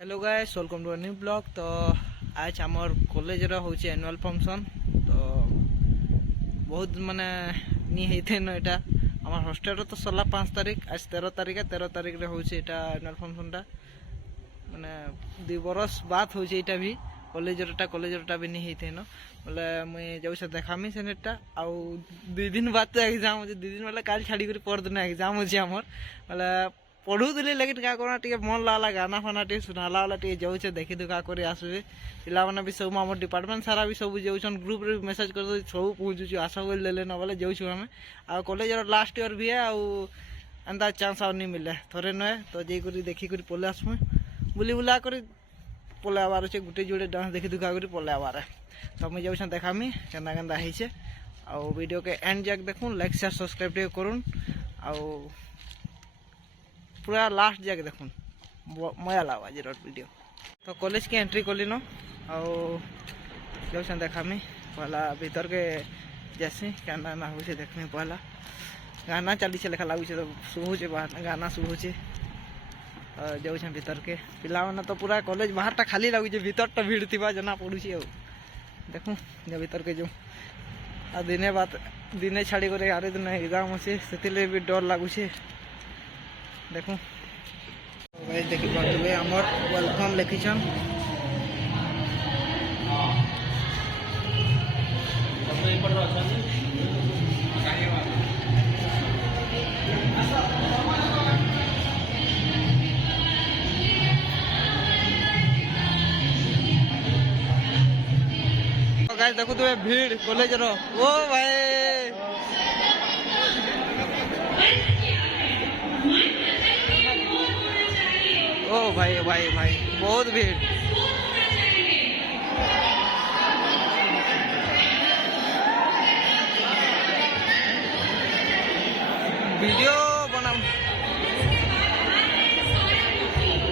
Hello guys, welcome to new blog. तो आज आमर कॉलेज रो होची एनुअल फंक्शन। तो बहुत माने नी हेथे न एटा आमर हॉस्टल रो तो सरला 5 तारीख, आज 13 तारीख रे होची एटा एनुअल फंक्शन टा। माने 2 बरस बाद होची एटा भी कॉलेज रोटा भी नी हेथे न बोले मुई जाउ से देखामी सेनेटा आ 2 दिन बाद तो एग्जाम होची। 2 दिन वाला काल छाड़ी कर पर दिन एग्जाम होची आमर बोले पढ़ू दिले लेकिन क्या करना टे मन लागला गाना फाना टे सुनाला वाला टे जाऊ देखी दुखा कर आसबे पिला माने भी सब आम डिपार्टमेंट सारा भी सब जाऊन ग्रुप रे मेसेज कर सब पहुँचु आस ले ना बोले जाऊँ आम आ कॉलेज लास्ट ईयर भी है आंता चांस आ नहीं मिले थोड़े नुहे तो जाकर देखिक पलि आसमु बुली बुला कर पलि आबार अच्छे गोटे जोड़े डांस देखी दुखा कर पलि आबार तो मुझे जाऊँ देखामी केन्दा केन्दा होइछे आ वीडियो के एंड जाक देखूँ लाइक शेयर सब्सक्राइब टे करूँ आ पूरा लास्ट जाके देखूँ मजा लगा आज वीडियो। तो कॉलेज की एंट्री कली न जाऊँ देखामी पहला भीतर के जैसे क्या ना हो देखमी पहला गाना चली लेखा लगुच तो शुभुचे बाहर गाना शुभुचे जाऊँ भीतर के पिला मैंने तो पूरा कॉलेज बाहर टा खाली लगुचे भीतर टा भीड़ थी जना पड़ुची देखूँ भीतर के जो आ दिने बात दिने छाड़ी कर आरे दिन एग्जाम अच्छे से भी डर लगुचे देखूँ भाई देखी पारे आमर वेलकम लिखिछन गाइस देखो तो भीड़ कॉलेज रो ओ भाई ओ भाई भाई भाई बहुत भीड़ वीडियो बना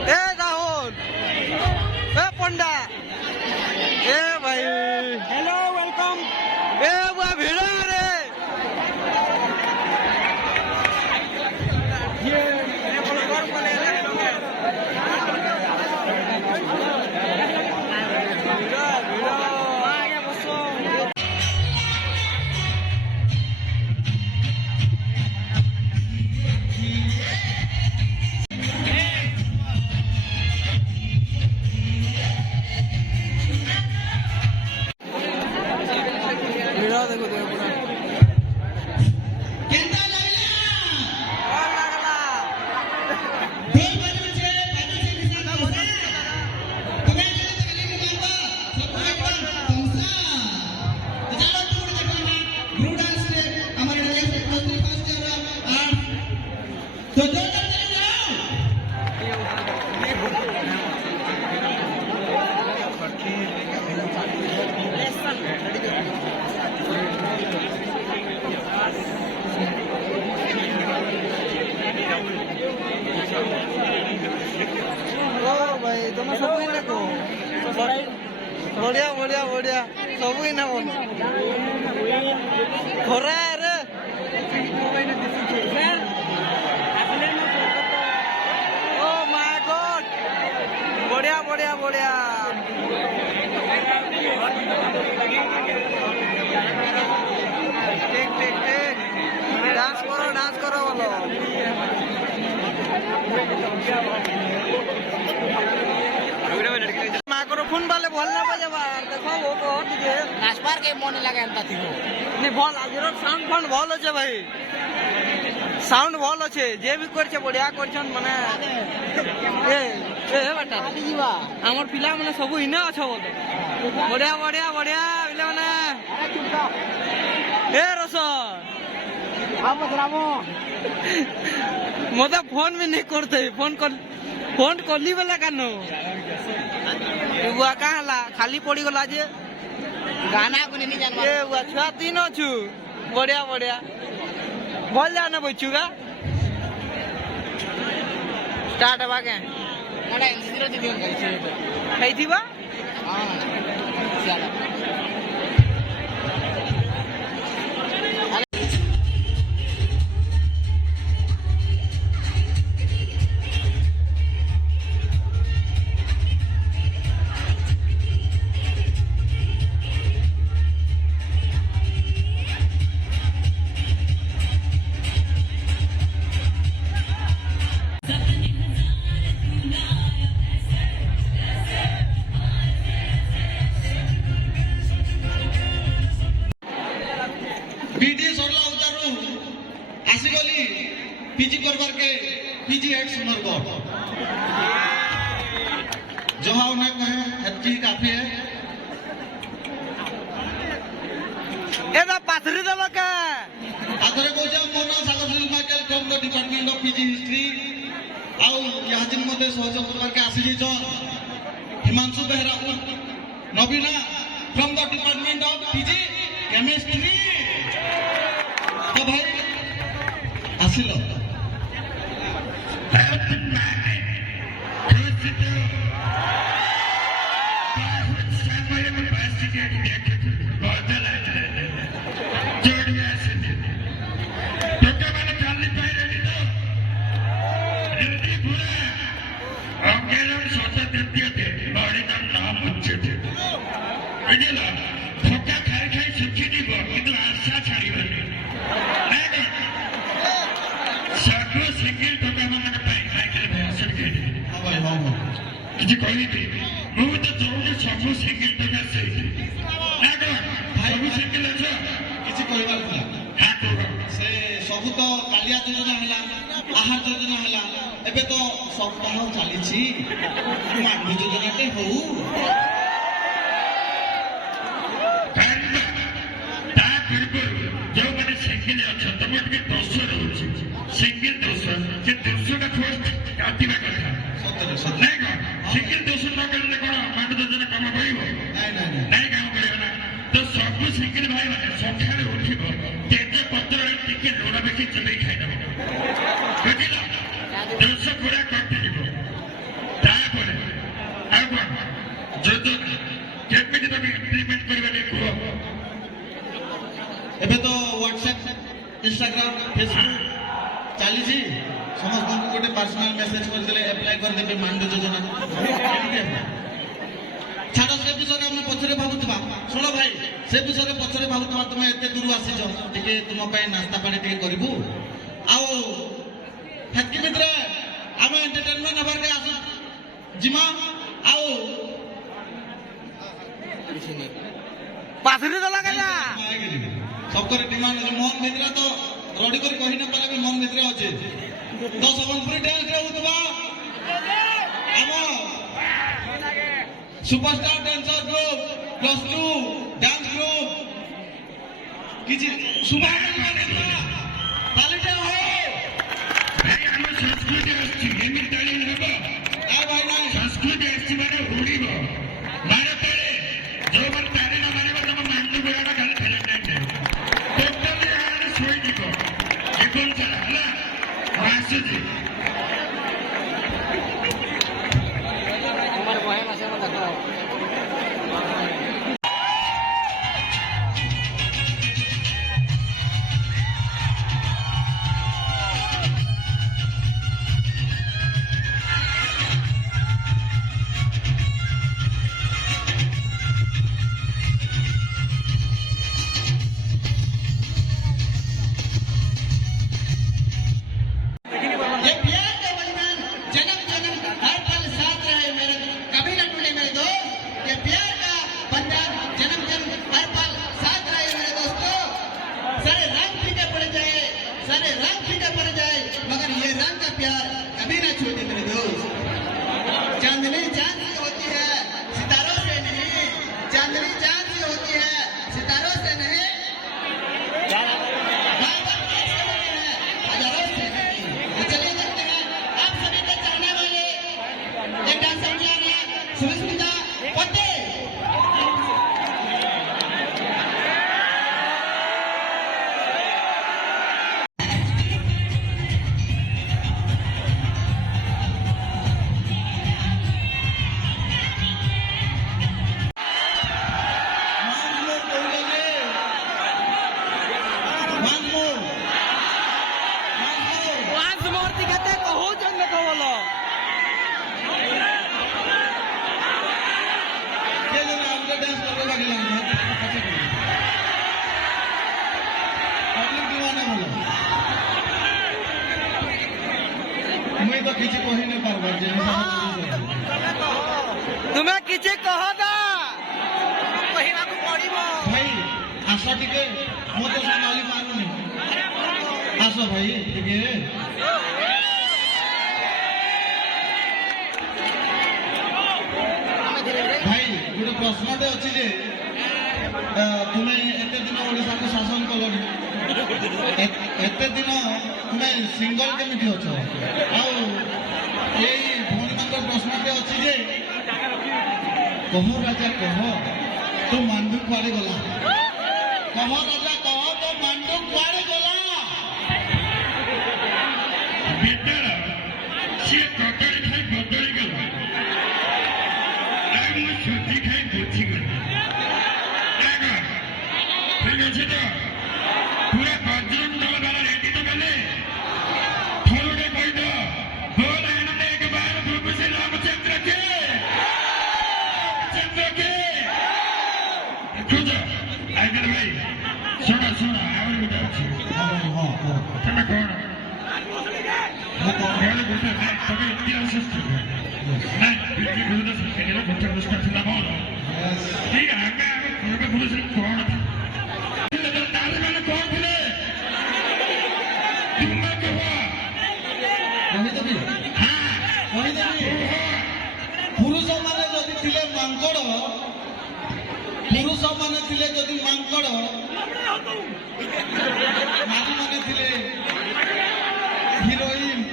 ए राहुल ए पंडा ए भाई हेलो वेलकम ए वो भीड़ रे ये तुम सब देखो बढ़िया बढ़िया बढ़िया सब ही ना खरा रे ओ माय गॉड बढ़िया बढ़िया बढ़िया ठीक ठीक ठीक डांस करो बोलो माइक्रोफोन वाले भल ना बजाबा देखो वो तो डीजे नाचबार के मन लागे एंता थिगो नि भल आजर साउंड फंड भल আছে भाई साउंड भल আছে जे भी करछे बढ़िया करछन माने ए ए बेटा जीवा हमर पिला माने सब इने छ बोले बढ़िया बढ़िया बढ़िया पिला माने अरे चुप ए रोशन आप रामो मते फोन भी नहीं करते फोन करली वाला कानो बुआ कहाँ ला खाली पड़ी गला जे गाना को नहीं जानवा ए बुआ छुआ तीन छु बढ़िया बढ़िया बोल जाना बचुगा स्टार्ट हवा के मोड़ा एनसीसी रो दीदी कई थीबा हां चला PGX सुमरगढ़ जहाँ उन्हें कहे हेतकी काफी है ए ना पाथरी दल का आधरे को जब मोना सागरसिल Michael from the department of PG history आउ यहाँ जिन मध्य सहयोग करके आसी जन Himanshu Behera Naveena from the department of PG chemistry तो भाई आसिल କିଛି କହିବି ମୁଁ ତ ଯୋଉଠି ସବୁ ସିଙ୍ଗଲ ଟଙ୍କା ସେଇଠି ନା କଣ ସବୁ ସିଙ୍ଗଲ ଅଛ କିଛି କହିବାର ଥିଲା ସେ ସବୁ ତ କାଳିଆ ଯୋଜନା ହେଲା ଆହାର ଯୋଜନା ହେଲା ଏବେ ତ ସପ୍ତାହ ଚାଲିଛି ମାଣ୍ଡୁ ଯୋଜନାଟେ ହଉ ତା ପୂର୍ବରୁ ଯୋଉମାନେ ସିଙ୍ଗଲ ଅଛ ତମ ଟିକେ ଦୋଷ ରହୁଛି ସିଙ୍ଗଲ ଦୋଷ ସେ ଦୋଷଟା ଫାଷ୍ଟ କାଟିବା କଥା ସତରେ ସତରେ ନାଇଁ କଣ ସିଙ୍ଗଲ ଦୋଷ ନ କରିଲେ କଣ ମାଣ୍ଡୁ ଯୋଜନା କାମ କରିବ ନାଇଁ କାମ କରିବ ନା ତ ସବୁ ସିଙ୍ଗଲ ଭାଇ ମାନେ ସକାଳେ ଉଠିବ ତେଜ ପତ୍ରରେ ଟିକେ ଲୁଣ ବେଶୀ ଚଲେଇ ଖାଇଦେବ ବୁଝିଲ ଦୋଷ ପୁରା କଟିଯିବ ତାପରେ ଆଉ କଣ ଯୋଜନା କେମିତି ତମେ ଇମ୍ପ୍ଲିମେଣ୍ଟ କରିବା ଟିକେ କୁହ ଏବେ ତ ହ୍ୱାଟ୍ସଆପ ଇନଷ୍ଟାଗ୍ରାମ ଫେସବୁକ୍ ଚାଲିଛି ସମସ୍ତଙ୍କୁ ଗୋଟେ ପର୍ସନାଲ ମେସେଜ କରିଦେଲେ ଆପ୍ଲାଏ କରିଦେବେ ମାଣ୍ଡୁ ଯୋଜନା ଛାଡ଼ ସେ ବିଷୟରେ ଆମେ ପଛରେ ଭାବୁଥିବା ଶୁଣ ଭାଇ ସେ ବିଷୟରେ ପଛରେ ଭାବୁଥିବା ତୁମେ ଏତେ ଦୂର ଆସିଛ ଟିକେ ତୁମ ପାଇଁ ନାସ୍ତା ପାଣି ଟିକେ କରିବୁ ଆଉ ହେତକି ଭିତରେ ଆମେ ଏଣ୍ଟରଟେନମେଣ୍ଟ ହେବାରେ ଆସୁ ଯିମା ଆଉ ପାଥରୀ ଦଲ का सबकर डिमांड है मोहन भितरा तो रडी कर कहि न पाले भी मन भितरे अछि 10 संबलपुरी डांस रे उतबा हम superstar dancer group +2 dance group किछि सुबह तालिटा हो ଭାଇ ଆମ ସଂସ୍କୃତି ଆସିଛି ଏମିତି ତାଳି ହେବ आ भाई ना ସଂସ୍କୃତି ଆସିଛି ମାନେ ଉଡ଼ିବ ଭାରତରେ ଯୋଉମାନେ ତାଳି ନ ମାରିବ ତମ ମାଣ୍ଡୁ ଗୁଡ଼ାକ ଖାଲି ଫେରେ ନାହିଁ ଟୋଟାଲି ଆଡ଼େ ଶୋଇଯିବ ଜୀବନ ସାରା ହେଲା ମୁଁ ଆସୁଛି ये प्यार का बलिदान जन्म जन्म हर पल साथ रहे मेरे कभी न टूटे मेरे दोस्त ये प्यार का बलिदान जन्म जन्म हर पल साथ रहे मेरे दोस्तों सारे रंग फीके पड़ जाए सारे रंग फीके पड़ जाए मगर ये रंग का प्यार कभी न छूटे मेरे दोस्त चांदनी चांद सी होती है सितारों से नहीं चांदनी चांद सी होती है सितारों से नहीं हजारों से नहीं तो चलिए देखते हैं आप सभी के चाहने वाले एक डांसर जा रहे हैं सुमिता पट्टे वांस मूर्ति कहते कहो जन्म को बोलो के जने हमको डांस करने लगे पब्लिक दीवाना बोलो मैं तो किसी को ही नहीं पारबार जे तुम्हें किसी कहो दा कहिरा को पड़िबो भाई आशा टिके मो तो संभाली पारुनी आसो भाई टिके भाई गोटे प्रश्नटे अच्छी जे तुम्हें एते दिन ओडिशा को शासन कलनी एते दिन तुम्हें सिंगल केमिति अछ आउ एई भौणी मानकर प्रश्नटे अच्छी जे कह राजा कह तो मांडू कुआड़े गला कह राजा कह तो मांडू कुआड़े गला बेटर से ककड़ी खाई बदली गला आई मु सुजी खाई बुझी गला आगा ठीक আছে তো पूरा बजरंग दल वाला रेडी तो गले थोड़े कोई दो बोल आनंद एक बार प्रभु श्री रामचंद्र के खुद आइगल भाई सुनो सुनो और बेटा अच्छी तुम्हें कौन Böyle burada ben tabii ihtiyacısız tutuyorum. Ben bilgi burada seninle kurtarmış katılama olur. Değil mi? Burada burası konu. Taliban'ı korkulu. Dumma kova. କହିଦେବି କହିଦେବି ପୁରୁଷମାନେ ଯଦି ଥିଲେ ମାଙ୍କଡ଼ ପୁରୁଷମାନେ ଥିଲେ ଯଦି ମାଙ୍କଡ଼ ନାରୀମାନେ ଥିଲେ ହିରୋଇନ୍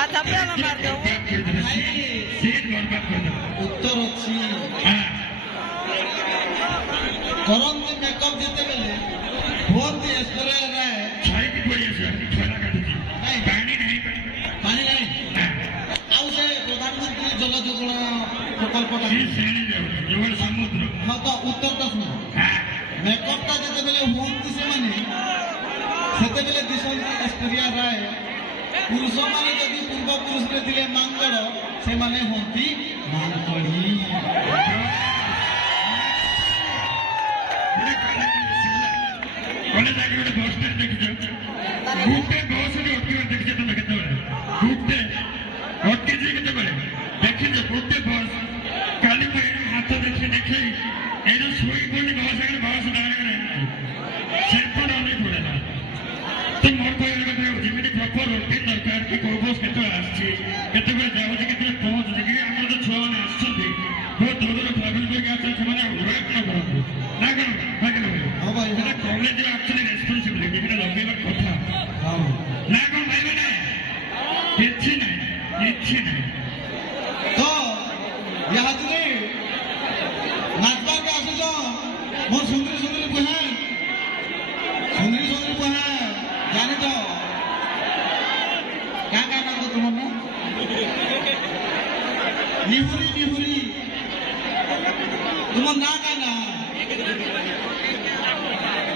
आज आप क्या मार दो सीट बर्बाद कर दो. ଉତ୍ତର ଅଛି हाँ. କରନ୍ତି ମେକଅପ୍ ଯେତେବେଳେ ହୁଅନ୍ତି ଏସ୍ପ୍ରେରେ छाई की कोई ऐसा खाना का दीजिए. पानी नहीं ପାଣି ନାହିଁ ଆଉ ସେ ପ୍ରଧାନମନ୍ତ୍ରୀ ଜଳ ଯୋଗାଣ ପ୍ରକଳ୍ପଟା ये श्रेणी जाओ जो समुद्र. ହଁ ତ ଉତ୍ତରଟା ଶୁଣ हाँ. ମେକଅପ୍ଟା ଯେତେବେଳେ ହୁଅନ୍ତି ସେମାନେ ସେତେବେଳେ ଦିଶନ୍ତି ଐଶ୍ୱର୍ଯ୍ୟା ରାୟ ପୁରୁଷମାନେ ଯଦି ପୂର୍ବପୁରୁଷରେ ଥିଲେ ମାଙ୍କଡ଼ ସେମାନେ ହୁଅନ୍ତି ମାଙ୍କଡ଼ି कॉलेज आगे गोटे बस स्टैंड देखिଛ गोटे बस रे अटकी देखिଛ तुम केतेबेले गोटे अटकी जे केतेबेले देखिଛ गोटे बस काली को हाथ देखी ए जो सोई कोनी बस आगे बस डायरेक्ट सेपड़ नहीं पड़ेला तो मोर कोई लगे जिमिति प्रॉपर रूटीन दरकार कि को बस केते आछि केतेबेले जाउछि केते पहुंच जे हम तो छो ने आछथि बहुत दूर दूर ट्रैवल करके आछथि माने वेट न करथि ना करो ହଁ ଭାଇ এটা কলেজের actually responsibility এটা লগেবার কথা ହଁ না কোন ভাই মানে কিচ্ছি নাই ତ ଇହାତିରେ ନାଚବାକେ ଆସୁଛ ମୋର ସୁନ୍ଦରୀ ସୁନ୍ଦରୀ ବୁହା ଜାଣିଛ କାଁ କାଁ ନାଚ ତୁମର ନା ନିହୁରି ନିହୁରି ତୁମର ନାଁ କାଁ ନା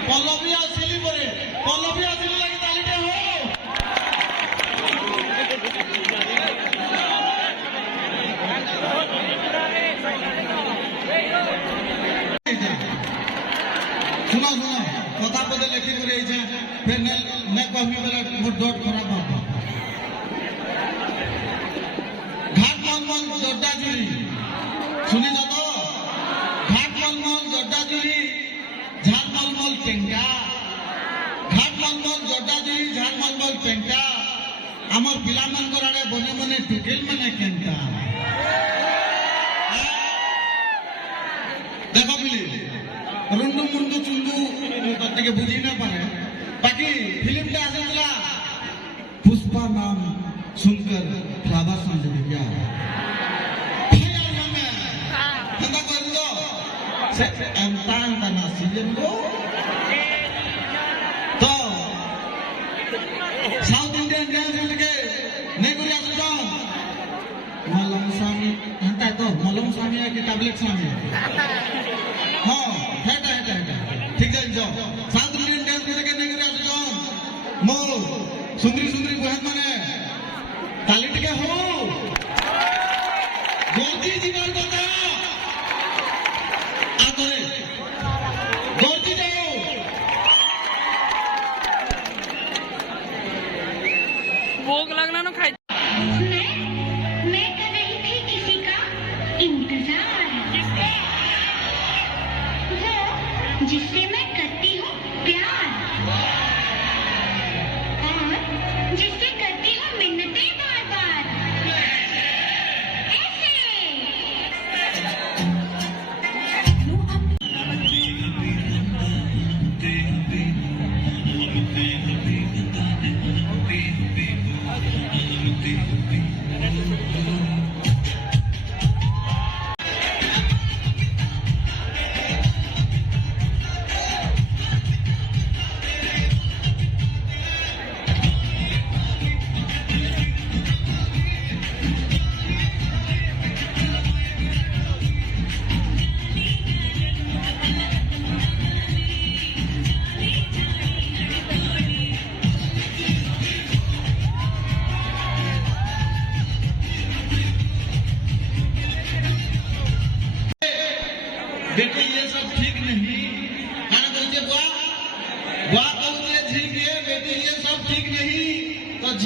ପଲ୍ଲବୀ ଆସିଲି ପରେ ପଲ୍ଲବୀ ଆସିଲି ଲାଗି ତାଲିଟେ ହୋ सुनो सुनो कथा पदे लिखी कर फिर ने कहमी बेला मोर डोट खराब हो घाट मनमोहन जोड्डा जुड़ी सुनी जा तो घाट मनमोहन जोड्डा जुड़ी झाल मलमल टेंगा घाट मनमोहन जोड्डा जुड़ी झाल मलमल टेंगा आमर पिला मानकर आड़े बने बने टुकेल माने केंता देखो मिली रुंडू मुंडू चुंडू तक बुझी ना पाए बाकी फिल्म टा आसेला पुष्पा नाम सुनकर फ्लावर समझ गया हंदा कर दो से अंतान तना सीजन को तो साउथ इंडियन डांस के नहीं करी आसो मलंग स्वामी हंता तो मलंग स्वामी है कि टैबलेट स्वामी हाँ हेटा हेटा हेटा ठीक है जो साउथ इंडियन डांस के नहीं करी आसो मो सुंदरी सुंदरी बहन माने ताली टिके हो गोजी जीवन बता आतरे गोजी जाओ भोग लगना ना खाई मैं कर रही थी किसी का इंतजार वो जिससे मैं करती हूँ प्यार और जिससे करती हूँ मिन्नतें बार बार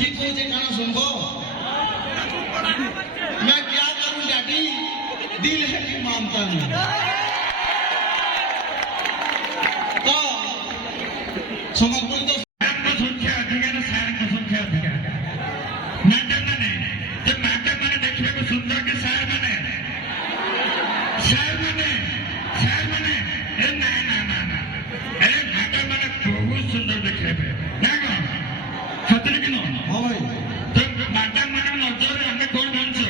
झी कहे काना सुनबो मैं क्या करूं डैडी दिल है कि मानता नहीं तो समर्पण तो आपको संख्या अधिक है ना सार को संख्या अधिक है मैडम माने जब मैडम माने देखने को सुंदर के सार माने ए ना अरे मैडम माने बहुत सुंदर देखने पे ना को सतरे की नो हां भाई तो मैडम माने नजर हमें कौन बनছো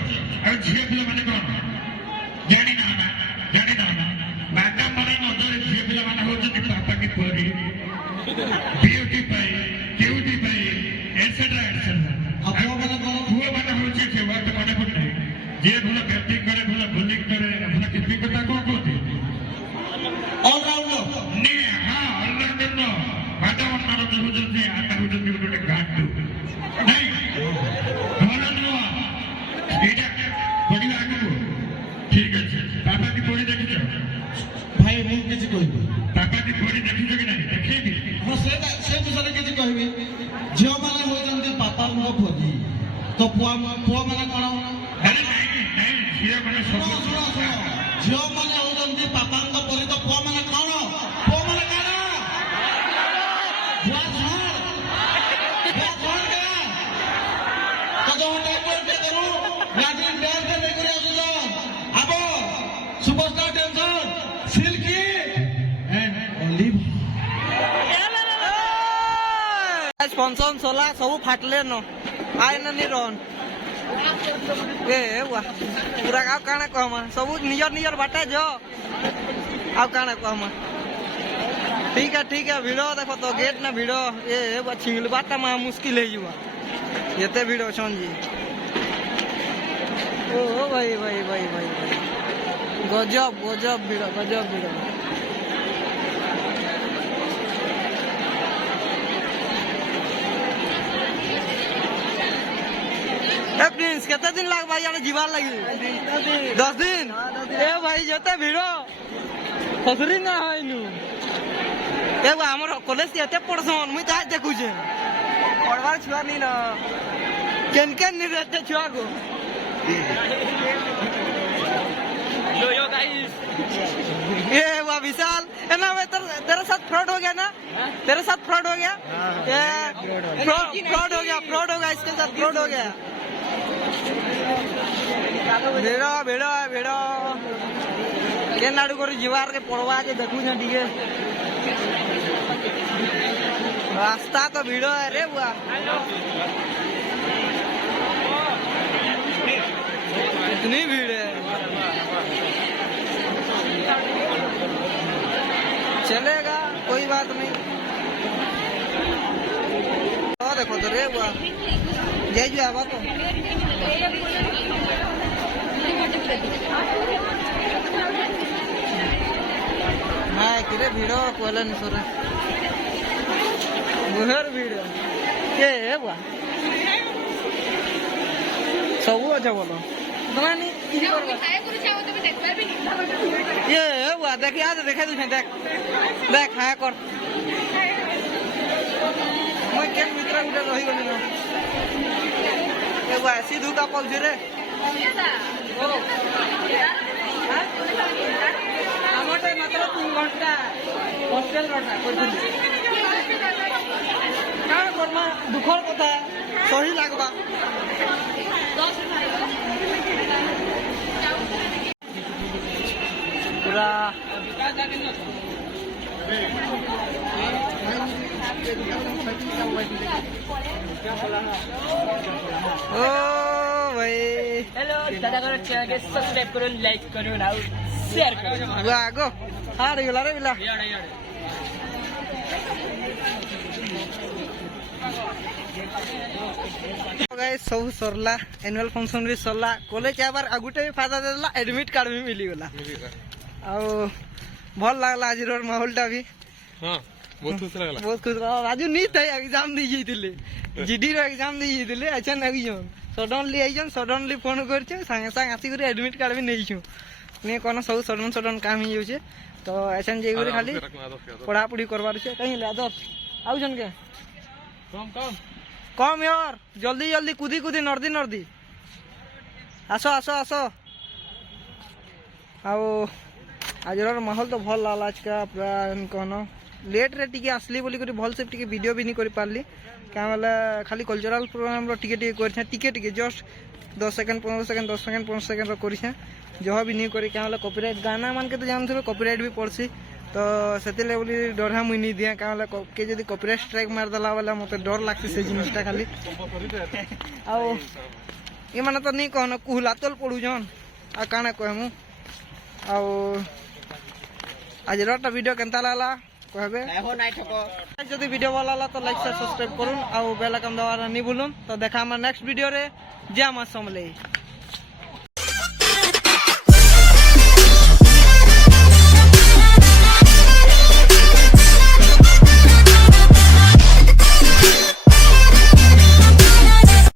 और झिए पिला माने कौन जानी ना मैडम माने नजर झिए पिला माने हो जति पापा की परी ब्यूटी पाई क्यूटी पाई एटसेट्रा अब वो मैंने कहा हुआ माने हो जे के वाट माने पड़ नहीं जे भला बैटिंग करे भला बॉलिंग करे भला कितनी कथा को होती ऑलराउंडर ने हां ऑलराउंडर नो मैडम मानो जो जति आता हो जति गोटे गांटू नहीं भला नो एटा बड़ी आगु ठीक है पापा की बॉडी देखियो भाई ମୁଁ କିଛି କହିବି पापा की बॉडी देखियो कि नहीं देखेगी ମୁଁ ସେ ବିଷୟରେ କିଛି କହିବି ଝିଅ ମାନେ ହଉଛନ୍ତି ବାପାଙ୍କ ଭୋଜି ତ ପୁଅ ମାନେ କଣ अरे नहीं झिए माने ଶୁଣ सब ଶୁଣ ଶୁଣ ଝିଅ ମାନେ ହଉଛନ୍ତି ବାପାଙ୍କ ପରି ତ ପୁଅ ମାନେ କଣ ପୁଅ ମାନେ କଣ ବୁଆ ଝଡ଼ ତ ଯୋଉ ଟାଇପ କେ କରୁ ରାଜି ଡ୍ୟାନ୍ସ ରେ କରି ଆସୁଛ ଆବ superstar tension silky and olive आज फंक्शन सोला सब फाटले न आए नहीं रहन ए वाह पूरा गाँव काना कहमा सब निजर बाटे जो आउ काना कहमा ठीक है भिड़ देखो तो गेट ना भिड़ ए छिंगल बाटा मा मुश्किल है जुआ येते भिड़ छन जी ओ भाई गजब भिड़ प्रिंस केते दिन लाग भाई यानी जीवार लगी 10 दिन ए भाई जते भिड़ो फसरी ना है नु ए हमर कॉलेज एते पढ़सन मुई ता देखु छे पढ़वार छुआ नहीं ना केन नहीं रहते छुआ को यो गाइस ये वाह विशाल है ना मैं तेरे साथ फ्रॉड हो गया ना तेरे साथ फ्रॉड हो गया ये फ्रॉड हो गया इसके साथ फ्रॉड हो गया भिड़ केन आड़ू कर जीवार के पड़वा के देखू टे रास्ता तो भिड़ है रे बुआ इतनी भीड़ है चलेगा कोई बात नहीं देखो तो रे बुआ जय जो आवा तो हाँ किरे भिड़ कोयला निशोरे बुहर भीड़ के बुआ सब अच्छा बोलो ये बुआ देख याद देखा तुझे देख हाँ कर मैं केन मित्र गुटे रही गली न ए बुआ सीधू का पहुंचे रे आमटे मात्र 3 घंटा हॉस्टेल रटा कोथिली का करमा दुखर कथा सही लागबा पूरा ओ भाई हेलो दादा को चैनल के सब्सक्राइब करो लाइक करो ना शेयर करो वाह गो हार गला रे बिला गाइस सब सरला एनुअल फंक्शन भी सरला कॉलेज आबार आगुटे भी फायदा देला एडमिट कार्ड भी मिली गला आ भल लागला आज रो माहौलटा भी हां बहुत खुश लागला राजू नहीं थे एग्जाम दी जाइतिले जीडी रो एग्जाम दी जाइतिले अच्छा नगी जन सडनली फोन करछे संगे संग आसी करे एडमिट कार्ड भी नहीं छु ने कोनो सब सडन काम ही होछे तो ऐसा जे करे खाली पढ़ा पढ़ी करबार छे कहीं ले आदर आउ जन के कम कम यार जल्दी जल्दी कूदी कूदी नर्दी नर्दी आस आस आस आज माहौल तो भल लागला आज का पूरा कहन लेट रे टिके आसली बोली करी भल से टिके वीडियो भी नहीं करी पारली क्या बोले खाली कल्चरल प्रोग्राम रो टिके टिके करछे टिके टिके just 10 second 15 second 10 second 5 second row करछे जह भी नहीं करी क्या बोले कॉपीराइट गाना मान के तो जानथबे कॉपीराइट भी पड़सी तो सेतिले बोली डरा मुई नहीं दिया क्या बोले के जदी कॉपीराइट स्ट्राइक मार दला वाला मते डर लागसी से जिनिसटा खाली आउ ये माने तो नहीं कहना कुहलातल पड़ू जन आ काना कहमु आउ आज रोटा वीडियो केनता लागला कहबे जदि वीडियो भल लागला तो लाइक शेयर सब्सक्राइब करूँ आउ बेल आइकन दबाना नहीं भूलून तो देखा हम नेक्स्ट वीडियो रे जय मां समलेई।